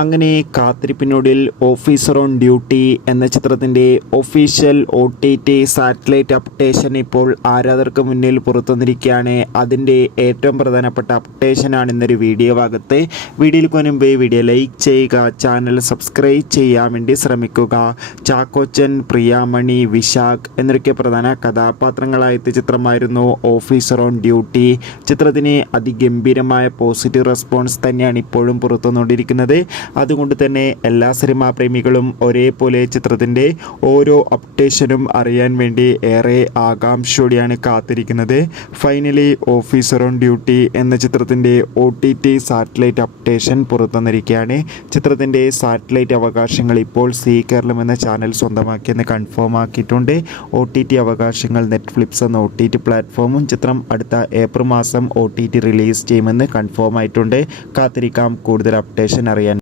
അങ്ങനെ കാത്തിരിപ്പിനൊടുവിൽ officer on duty എന്ന ചിത്രത്തിൻ്റെ ഒഫീഷ്യൽ OTT സാറ്റലൈറ്റ് അപ്ഡേഷൻ ഇപ്പോൾ ആരാധകർക്ക് മുന്നിൽ പുറത്തുവന്നിരിക്കുകയാണ്. അതിൻ്റെ ഏറ്റവും പ്രധാനപ്പെട്ട അപ്ഡേഷനാണ് ഇന്നൊരു വീഡിയോ ഭാഗത്ത്. വീഡിയോയിൽ മുൻപ് വീഡിയോ ലൈക്ക് ചെയ്യുക, ചാനൽ സബ്സ്ക്രൈബ് ചെയ്യാൻ വേണ്ടി ശ്രമിക്കുക. ചാക്കോച്ചൻ, പ്രിയാമണി, വിശാഖ് എന്നൊക്കെ പ്രധാന കഥാപാത്രങ്ങളായ ചിത്രമായിരുന്നു ഓഫീസർ ഓൺ ഡ്യൂട്ടി. ചിത്രത്തിന് അതിഗംഭീരമായ പോസിറ്റീവ് റെസ്പോൺസ് തന്നെയാണ് ഇപ്പോഴും പുറത്തുവന്നുകൊണ്ടിരിക്കുന്നത്. അതുകൊണ്ട് തന്നെ എല്ലാ സിനിമാ പ്രേമികളും ഒരേപോലെ ചിത്രത്തിൻ്റെ ഓരോ അപ്ഡേഷനും അറിയാൻ വേണ്ടി ഏറെ ആകാംക്ഷയോടെയാണ് കാത്തിരിക്കുന്നത്. ഫൈനലി ഓഫീസർ ഓൺ ഡ്യൂട്ടി എന്ന ചിത്രത്തിൻ്റെ OTT സാറ്റലൈറ്റ് അപ്ഡേഷൻ പുറത്തുവന്നിരിക്കുകയാണ്. ചിത്രത്തിൻ്റെ സാറ്റലൈറ്റ് അവകാശങ്ങൾ ഇപ്പോൾ സീ കേരളം എന്ന ചാനൽ സ്വന്തമാക്കിയെന്ന് കൺഫേം ആക്കിയിട്ടുണ്ട്. OTT അവകാശങ്ങൾ നെറ്റ്ഫ്ലിക്സ് എന്ന OTT പ്ലാറ്റ്ഫോമും ചിത്രം അടുത്ത ഏപ്രിൽ മാസം OTT റിലീസ് ചെയ്യുമെന്ന് കൺഫേം ആയിട്ടുണ്ട്. കാത്തിരിക്കാം കൂടുതൽ അപ്ഡേഷൻ അറിയാൻ.